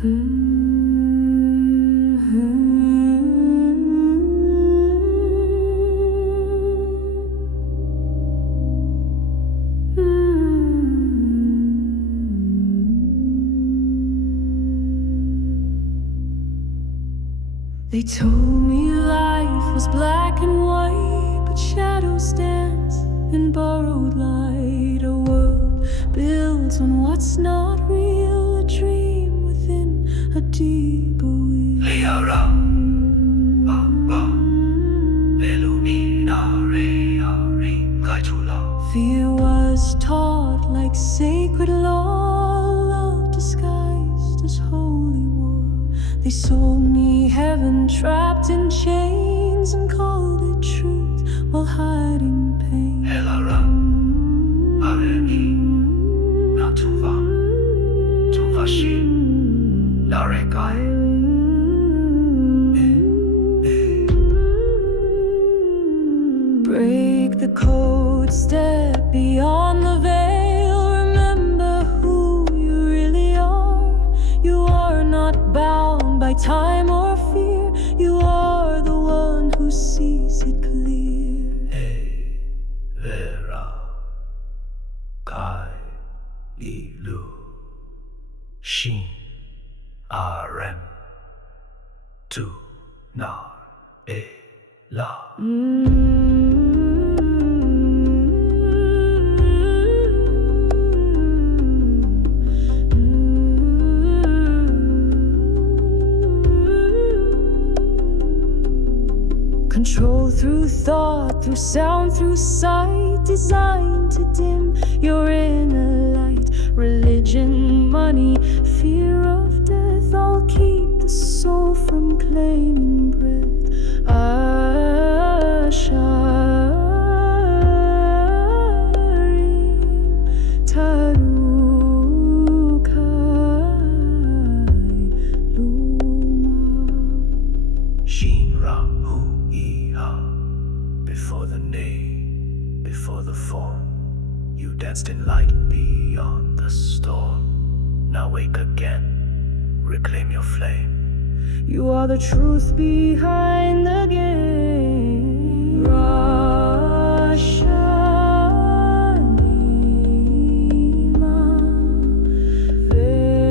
They told me life was black and white, but shadows dance in borrowed light. A world built on what's not real, a dream within a deeper will. Fear was taught like sacred law, love disguised as holy war. They sold me heaven trapped in chains and called it truth while hiding pain. Break the code, step beyond the veil. Remember who you really are. You are not bound by time or fear. You are the one who sees it clear. Vera Kai Lilu Shin Arem Tu Na E La. Control through thought, through sound, through sight, designed to dim your inner light. Religion, money, fear of death, all keep the soul from claiming breath. Ashari Tarukai Luma. Shinra Hu Iha. Before the name, before the form, you danced in light beyond the storm. Now wake again, reclaim your flame. You are the truth behind the game. Rashanima Velakuru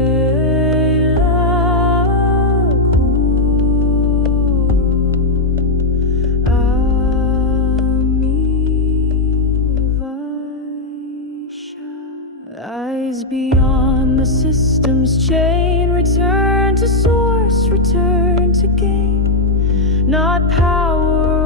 Amivaisha. Eyes beyond the system's chain, return to source, return to gain, not power